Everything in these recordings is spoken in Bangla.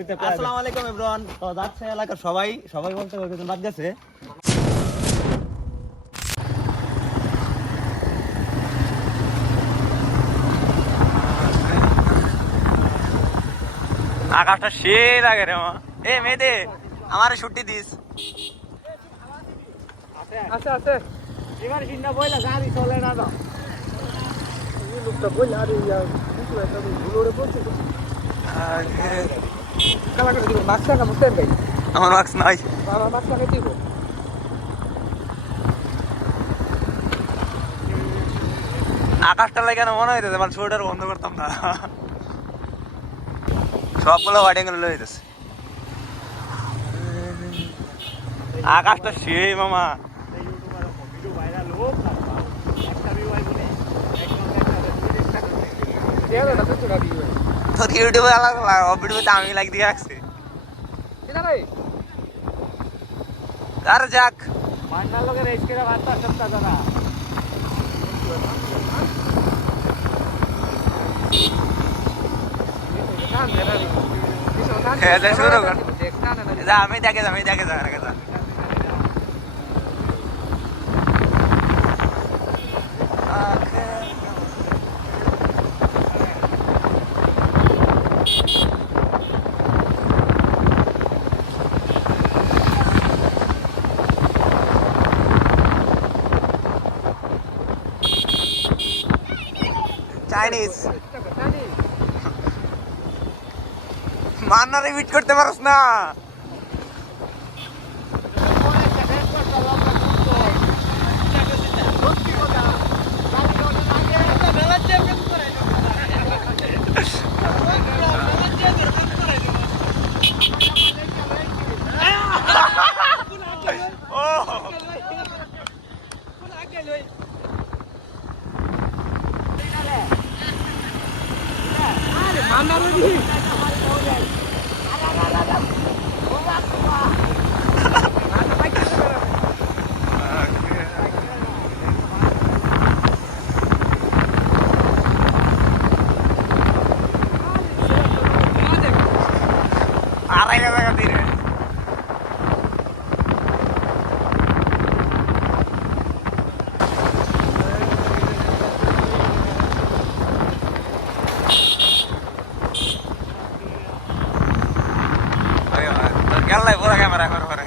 আসসালামু আলাইকুম এভরিওয়ান। তো যাচ্ছে এলাকার সবাই বলতে কয়েকজন বাদ গেছে। আকাশটা সেই লাগে রে মা। এ মেয়েদে আমারে ছুটি দিস। আছে এবার সিন্না বইলা গাড়ি চলে না তো। এই লোকটা বইলা আরে ইয়ার কিছু একটা ভুলরে পড়ছে। কালা করে দিব মাস্ক না মুস্তেন ভাই। আমার মাস্ক নাই। আমার মাস্ক লাগাই দিব। আকাশটা লাগে না মনে হইতেছে মানে ছোটর বন্ধ করতাম না। সবগুলো ওয়াইডিং করে লয়ে যাচ্ছে। আকাশটা সেই মামা। তোর ইউটিউবে ভিডিওতে আমি লাইক দিয়ে রাখছি। আর যাক মান্নার লোকের এসকেরা বার্তা সপ্তাহ দাদা আমি দেখে যা চাইনিজ মান্নারে বিট করতে পারছ না। গেলাই পুরো ক্যামেরা করে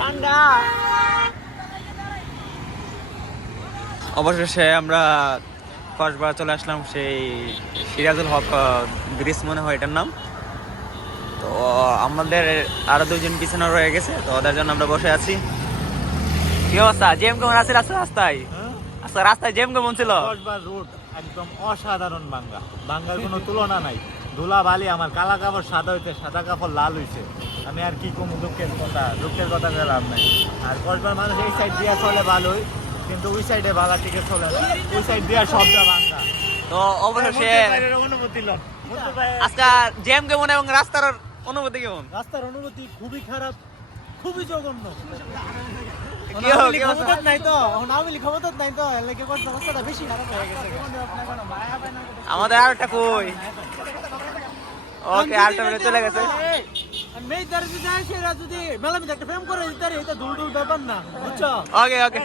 ঠান্ডা। অবশেষে আমরা কক্সবাজার চলে আসলাম। সেই সিরাজুল হক ব্রিজ মনে হয় এটার নাম। তো আমাদের আরো দুজন পিছনে রয়ে গেছে, তো ওদের জন্য আমরা বসে আছি। কি অবস্থা? জেম কেমন আছে রাস্তায়? আচ্ছা রাস্তায় জেম কেমন ছিল? কক্সবাজার রোড একদম অসাধারণ বাঙ্গার কোনো তুলনা নাই। ধুলা বালি আমার কালা কাপড় সাদা হইতে সাদা কাপড় লাল হইছে। আমি আর কি কম দুঃখের কথা লাভ নাই। আর কক্সবাজার মানুষ এই সাইড দিয়ে চলে ভালোই, কিন্তু ওই সাইডে ভালো টিকে চলে না। ওই সাইড দিয়ে সবটা বাঙ্গা। তো অবশেষে অনুমতি লন আজকে জ্যাম কেমন এবং রাস্তার অনুভূতি কেমন? রাস্তার অনুভূতি খুবই খারাপ, খুবই জঘন্য। আমাদের আর একটা কই ওকে আরেকটা মিনিট চলে গেছে। ব্যাপার না, বুঝছো? ওকে